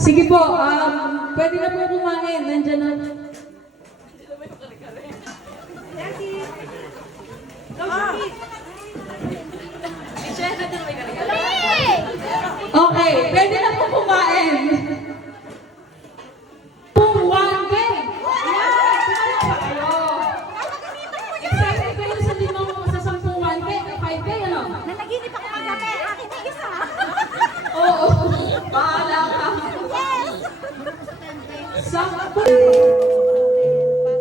Sige po, pwede na po kumain. Nandiyan na. Okay, pwede na po kumain. One day. Excited kayo sa limang sa 10 1 day, 5 day, ano? Nanaginip ako kagabi. Akin na isa. Oo, bahala ka. Yes! Sakto.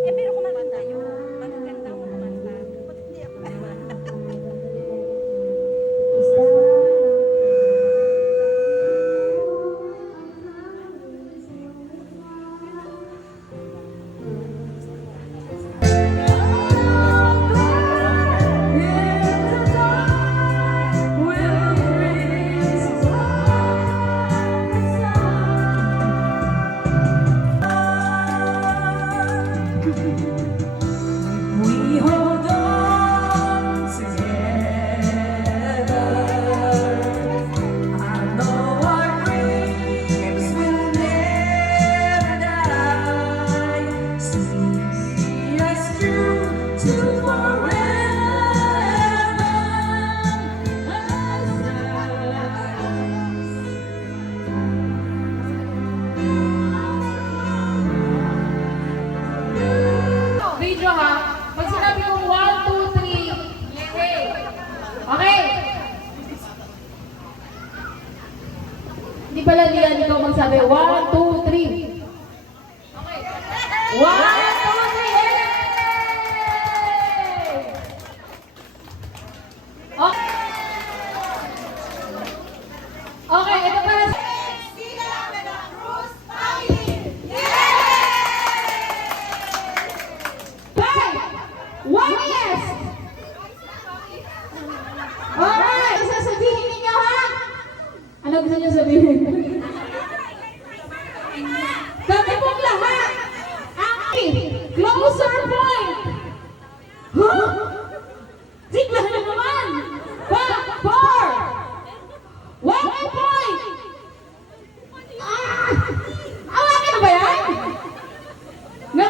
Pero kumanta yun. Magaganda mo kumanta. Hindi ako. We hold on together. I know our dreams will never die. See us through to Video ha. Pag sinabi kong 1, 2, 3, yay! Okay? Hindi pala Lian, ikaw magsabi. 1, 2, 3. Okay. 1, 2, 3, yay! Okay. Okay, ito pala. One yes! Alright! Sasabihin ninyo ha? Ano gusto niyo sabihin? Kami pong lahat! Active! Closer point! Huh? Sigla na naman! 4! 1 point! Awakin na ba yan? Nga!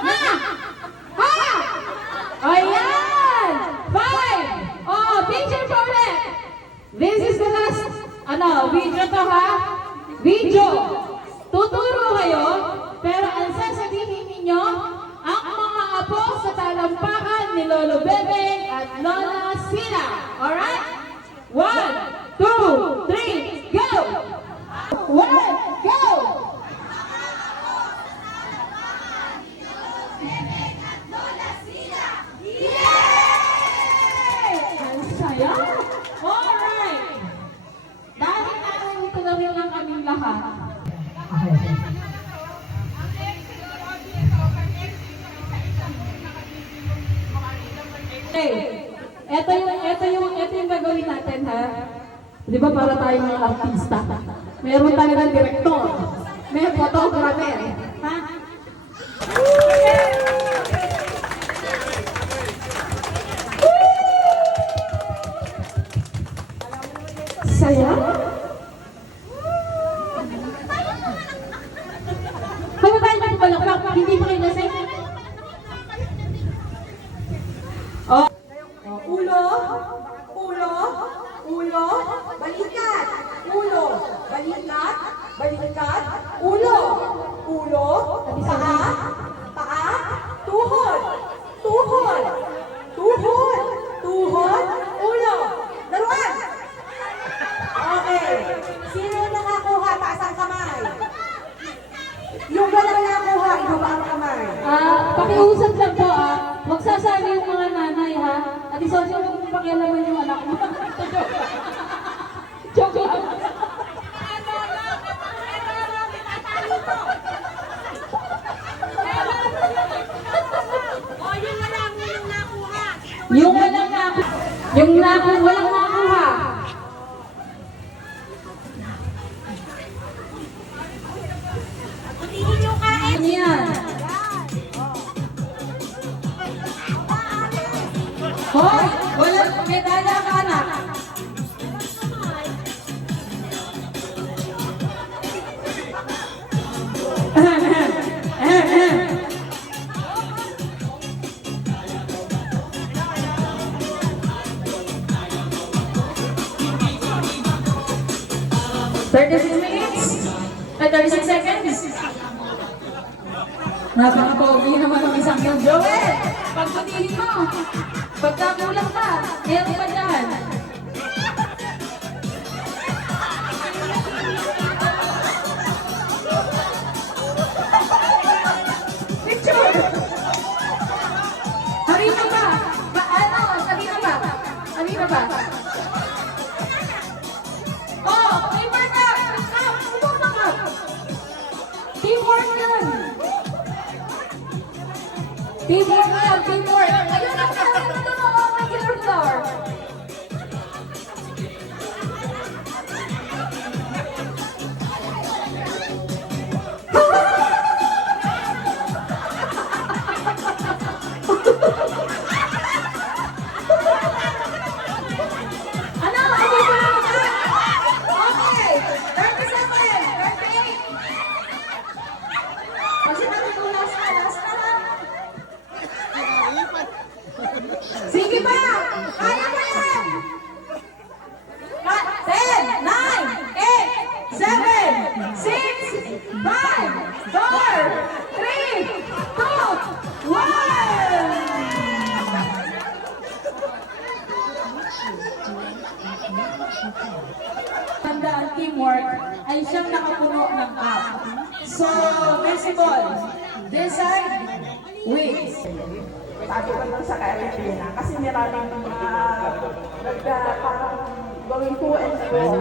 Ha! Ayan! 5! Oh, picture for ulit! This is the last, video to ha? Video! Tuturo kayo, pero ang sasabihin ninyo, ang mga apo sa talampakan ni Lolo Bebeng at Lola Sina. Alright? 1, 2, 3, go! 1, go! Ang saya! Alright! Dahil nakahinto na rin ang kaming lahat. Okay. Ito yung gagawin natin ha. Di ba para tayong mga artista? Meron talagang direktor. May photographer. Ha? Saya? Kaya tayo magpapalakpak, hindi pa kayo nasay? Oh. Ulo, ulo, ulo, balikat, ulo, balikat, balikat, ulo, ulo, paa, paa, tuhod, tuhod, tuhod, tuhod, ulo. Laruan! Okay. Sino nakakuha? Taas ang kamay. Yung walang nakakuha, ibaba ang kamay. Pakiusap lang po Huwag sasali yung mga nanay ha. At isosyo mo kung pakialaman yung anak mo. Joke lang. Yung walang nakuha. Yung walang nakuha. Ano yan? Hoy! Walang medalya ka anak. Ay, 36 seconds. Napaka-pogi naman ang isang yun. Joel, pagputihin mo. Pagkakulang ka, meron pa dyan. Picture! Harina ba? Ano? Harina ba? Harina ba? Oh, teamwork ka! Teamwork ka! Teamwork yan! Teamwork yan! Teamwork! Ayun na! Oh, regular floor! Ano? Okay ba lang yan? Okay! 37! 38! Kasi natin kung last na lang. Sige pa! Kaya mo yan! 10, 9, 8, 7, 6, 5, 4, 3, 2, 1! Tanda ang teamwork ay siyang nakapuno ng cup. So, visible. This side wins. Sabi ko lang sa Caribbean, kasi maraming mga parang going to and fro.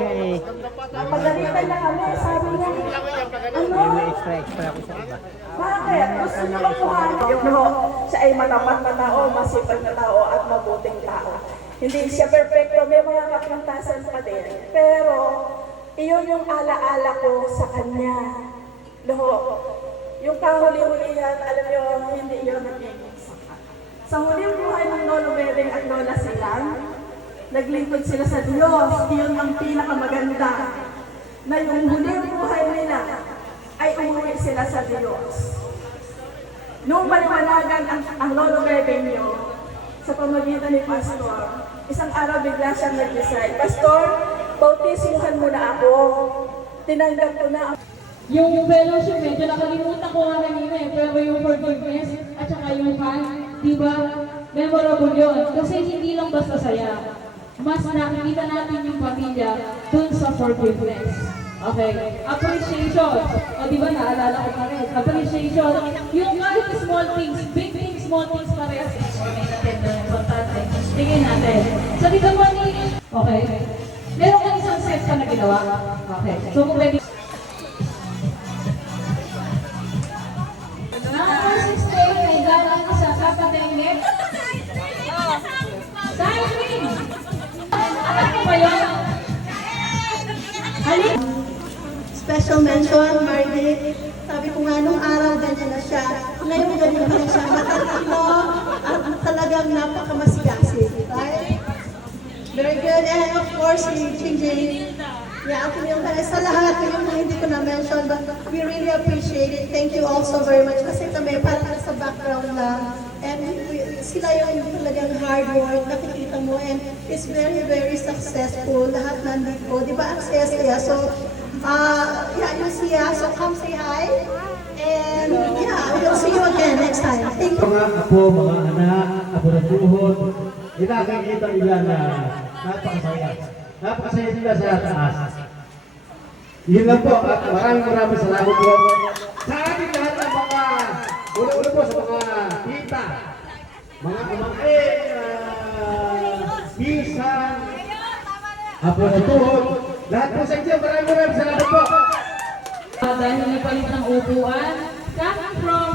Pagalitan na kami, sabi niya, Extra ko sa iba. bakit? Gusto niyo bang kuhain? Siya ay matapat na tao, masipag na tao, at mabuting tao. Hindi siya perfecto, may mga kapintasan pa din. Pero, iyon yung alaala ko sa kanya. Yung kahuli-hulihan, alam niyo, hindi yun naging sapat. Sa huling buhay ng Lolo Bebeng at Lola Silang, naglingkod sila sa Diyos. Iyon ang pinakamaganda. Na yung huling buhay nila ay umuwi sila sa Diyos. Nung maliwanagan ang Lolo Bebeng niyo, sa pamagitan ni Pastor, isang araw bigla siyang nag-decide, Pastor, bautismuhan mo na ako. Tinanggap ko na Yung fellowship, medyo nakalimutan ko nga kanina eh, pero yung forgiveness at saka yung fun, di ba, memorable yun. Kasi hindi lang basta saya. Mas nakikita natin yung pamilya dun sa forgiveness. Okay, appreciation. O di ba, naalala ko pa rin. Appreciation. Yung kahit small things, big things, small things parehas. Explain natin na importante. Tingin natin. So, di ba ni... Okay. Meron kang isang set ka na ginawa. Okay. So, kung pwede... Number 16 ay galing sa kapatengnek. Signing! Alam mo ba yun? Halin! Special mention, Margaret. Sabi ko nga, nung araw ganyan na siya. Ngayon ganyan pa rin siya. Matatino at talagang napakamasigasi. Right? Very good. And of course, si Chingjay. Yeah, ako yung sa lahat yung hindi ko na-mention, but we really appreciate it. Thank you also very much. Kasi kami parang nasa background lang. And sila yung talagang hard work, nakikita mo. And it's very, very successful. Lahat nandito. Di ba ang saya-saya? So, yeah, you see us. So come say hi. And yeah, we'll see you again next time. Thank you. Mga apo, mga anak, apo ng buhod, nakikita nila na napakasaya. Napakasaya sila sa taas. Yun lang po at maraming salamat po sa ating lahat ng mga ulo-ulo po sa mga tita, mga kamangkin, pisan, apo ng buhod, lahat po sa inyo, maraming salamat po. Dahil napalit ng upuan, coming from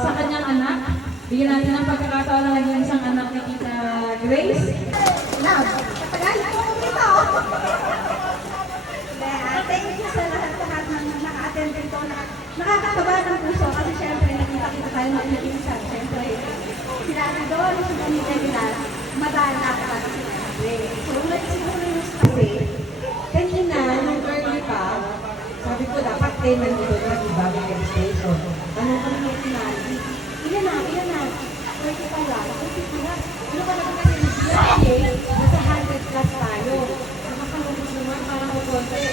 sa kanyang anak, bigyan natin ng pagkakataon na naging isang anak ni Tita Grace. Love, katagal ko dito. Thank you sa lahat ng naka-attend dito. Nakakataba ng puso kasi syempre nakita tayo mag-iinsan. Syempre, sila na doon, sa pamilya nila, madala ka talaga sila. So, siguro yung kasi, kanina, nung early pa, sabi ko dapat kayo nandito na ibabagay station. Tanong ko naman sinali, ilan na, 30 pa lang, 30 pa lang. Ano ka naman kasi nasa 100 plus tayo. Nakakalungkot naman, parang kukonti.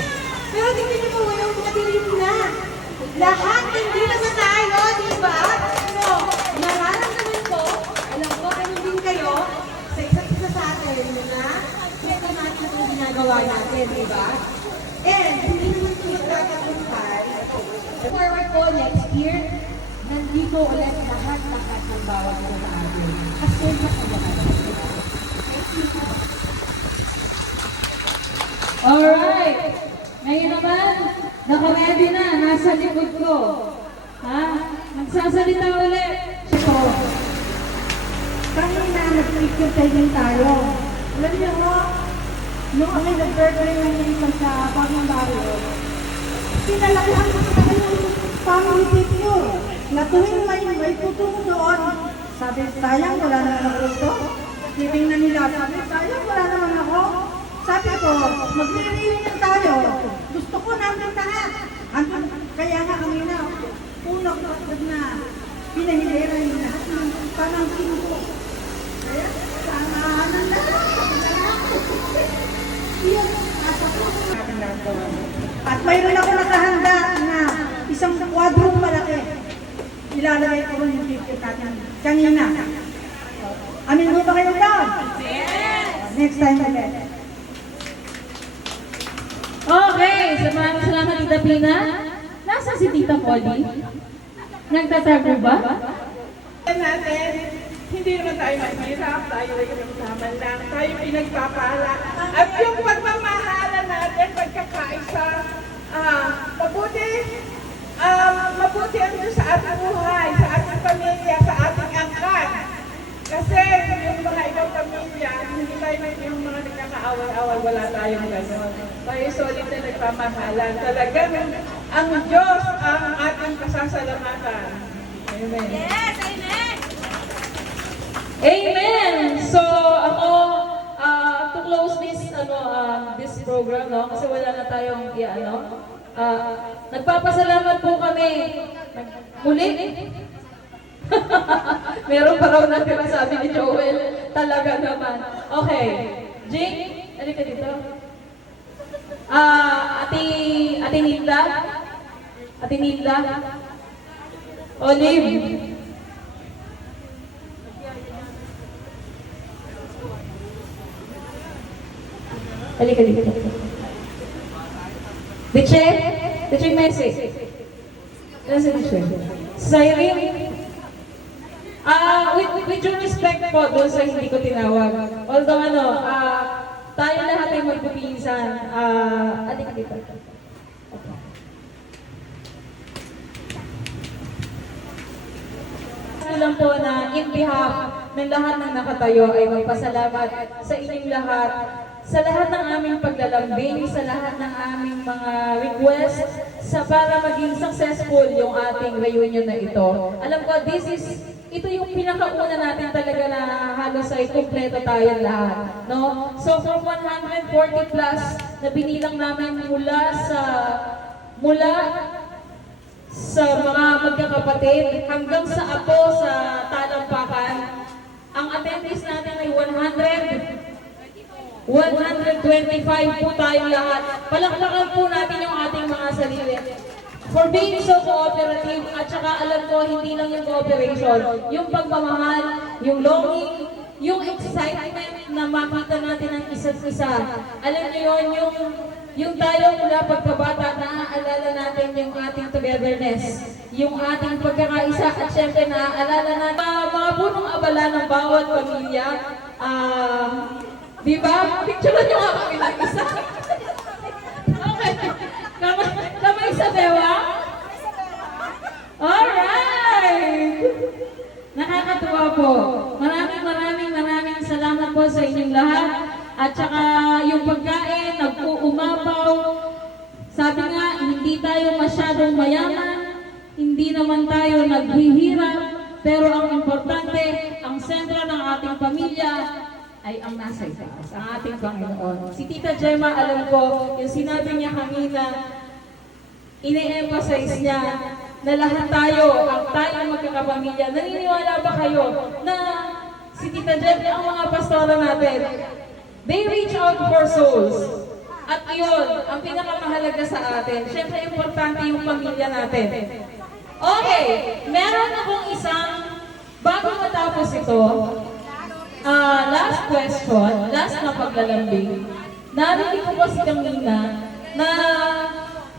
Pero tingnan niyo po ngayon, madilim na. Lahat nandito na tayo, di ba? So, nararamdaman ko, alam ko, ano din kayo, sa isa't isa sa atin na gusto natin itong ginagawa natin, di ba? And, hindi naman po magkakatumpay. Forward ko next year, nandito ulit lahat ng bawat isa sa atin. Kasi masaya. Alright! Ngayon naman, naka-ready na, nasa likod ko. Ha? Magsasalita ulit. Ito. Kanina, nag-picture taking tayo. Alam niyo mo, nung kami nag-birthday ng isa sa bagong barrio, pinalakihan ko sa kanyang family picture. Na tuwing may putong doon, sabi, sayang, wala naman ako ito. Titingnan nila, sabi, sayang, wala naman ako. Sabi ko, mag-reunion tayo. Gusto ko nandun lahat. Kaya nga kami na, unang na pinahilera yung lahat ng pamangkin ko. Kaya, samahan ng lahat. Iyan, asa ko. At mayroon ako nakahanda na isang kwadrong malaki. Ilalagay ko rin yung picture natin kanina. Amin mo ba kayo doon? Yes! Next time ulit. Okay, maraming salamat Tita Pina. Nasaan si Tita Polly? Nagtatago ba? natin, hindi naman tayo mahirap, tayo ay nagsaman lang, tayo pinagpapala. At yung pagmamahalan natin, pagkakaisa, mabuti ang Diyos sa ating buhay, sa ating pamilya, sa ating angkan. Kasi yung mga ibang pamilya, hindi tayo yung mga nagkakaaway-away, wala tayong gano'n. Tayo solid na nagpamahalan. Talagang ang Diyos ang ating kasasalamatan. Amen. Yes, amen! Amen! So, ako, to close this program, no? Kasi wala na tayong, nagpapasalamat po kami. Muli? Meron pa raw natira, sabi ni Joel. Talaga naman. Okay. Jing, halika dito. Ate Nilda? Ate Nilda? Olive? Halika dito. Diche? Diche Messi? Nasa Diche? Cyrene? With due respect po doon sa hindi ko tinawag. Although tayo lahat ay magpipinsan. Halika dito. Ano lang po na in behalf ng lahat ng nakatayo ay magpasalamat sa inyong lahat, sa lahat ng aming paglalambing, sa lahat ng aming mga request, sa para maging successful yung ating reunion na ito. Alam ko, ito yung pinakauna natin talaga na halos ay kumpleto tayong lahat. No? So from 140 plus na binilang namin mula sa mga magkakapatid hanggang sa apo sa talampakan, ang attendees natin ay 125 po tayong lahat. Palakpakan po natin yung ating mga sarili. For being so cooperative, at saka alam ko, hindi lang yung cooperation, yung pagmamahal, yung longing, yung excitement na makita natin ang isa't isa. Alam niyo yun, yung tayo mula pagkabata, naaalala natin yung ating togetherness, yung ating pagkakaisa, at syempre naaalala natin mga punong abala ng bawat pamilya. Di ba? Picturean nyo nga kami ng isa. Okay. Kamay sa bewa? Alright! Nakakatuwa po. Maraming salamat po sa inyong lahat. At saka yung pagkain, nag-uumapaw. Sabi nga, hindi tayo masyadong mayaman. Hindi naman tayo naghihirap. Pero ang importante, ang sentro ng ating pamilya ay ang nasa itaas, ang ating Panginoon. Si Tita Gemma, alam ko, yung sinabi niya kanina, ine-emphasize niya na lahat tayo, ang tayong magkakapamilya. Naniniwala ba kayo na si Tita Gemma, ang mga pastora natin, they reach out for souls. At yun, ang pinakamahalaga sa atin. Siyempre, importante yung pamilya natin. Okay, meron akong isang, bago matapos ito, last question, last na paglalambing. Narinig ko kasi kanina na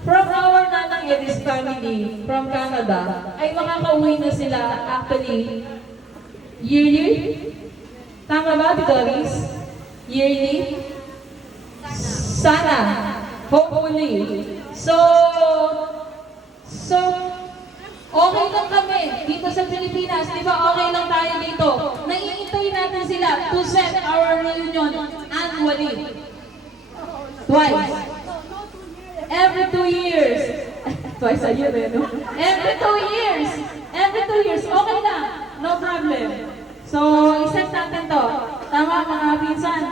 from our Nanang Edis family from Canada, ay makakauwi na sila actually yearly. Tama ba, Doris? Yearly? Sana. Hopefully. So, okay lang kami dito sa Pilipinas. Di ba okay lang tayo dito? Naiintay natin sila to set our reunion annually. Twice. Every 2 years. Twice a year, eh, no? Every 2 years. Every 2 years. Okay lang. No problem. So, i-set natin to. Tama, mga pinsan.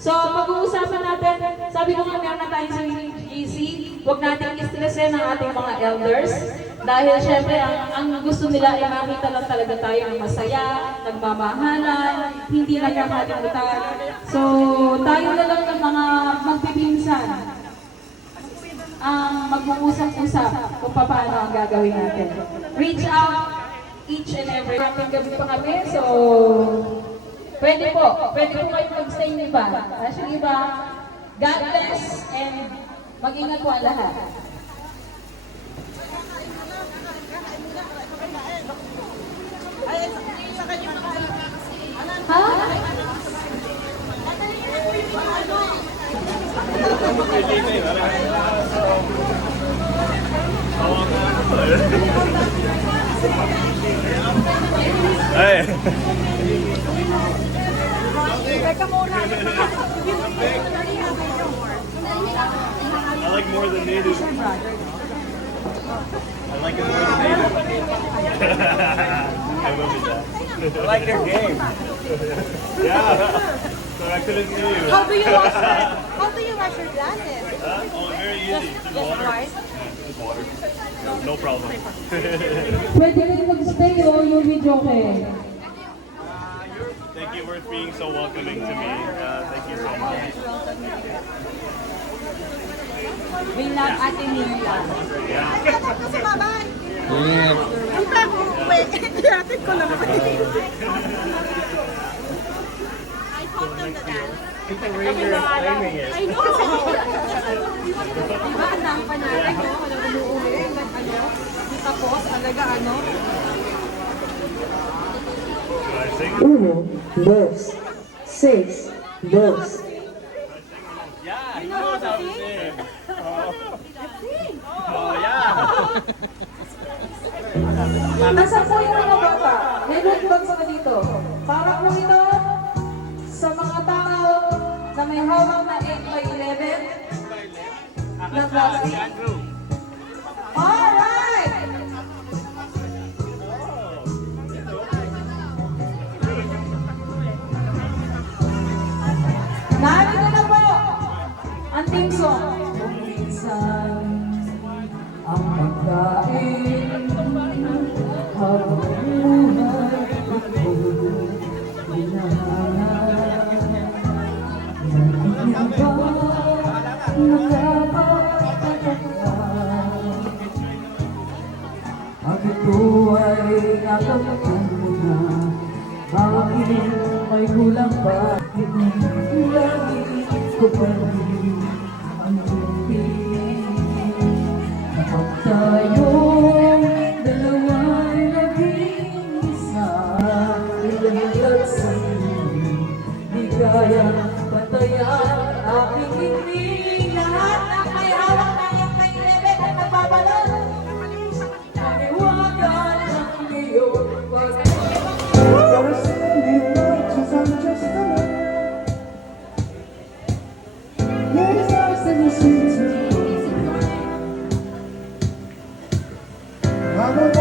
So, pag-uusapan natin, sabi ko nga meron na tayo sa GC, huwag natin i-stressin ang ating mga elders. Dahil syempre, ang gusto nila ay makita lang talaga tayo ng masaya, nagmamahalan, hindi nagkakalimutan. So, tayo na lang ng mga magpipinsan ang mag-uusap-usap kung paano ang gagawin natin. Reach out each and every happy gabi pa kami. So, pwede po kayo mag-stay ng iba. Actually, iba, God bless and mag-ingat po ang lahat. Ha? Hey. I like more than native. I like it more than native. I love it, that. I like your game. Yeah. So I couldn't see you. How do you wash that? How do you wash your glasses? Oh, very easy. Just water. Right? Just water. No problem. Pwede kayo mag-stay o yung video okay? Thank you for being so welcoming to me. Thank you so much. We love Ate Mila. It's a radio explaining it. I know! Diba, ang dami pa natin, no? Walang umuuli, di tapos, talaga, ano? Should I sing? 1, 2, 6, 2. Yeah, he knows how to sing. Oh, yeah. Nasaan po yung mga bata? May loot bags na dito. Para po ito sa mga tao na may hawak na 8x11 na plastic. Alright! Narito na po ang team song. Kung minsan ang pagkain habang buhay ito hinahanap. Hindi ba nakapagtataka? Ang ito ay nakapagpunod na. Bakit may kulang pa? Lagi ko pa rin ang tubig. Kapag tayong dalawa'y naging isa, ilalag sa iyo, di kaya patayan aking hindi. Lahat ng may hawak na yung may level at nagbabalon, maniwagan ng iyong I'm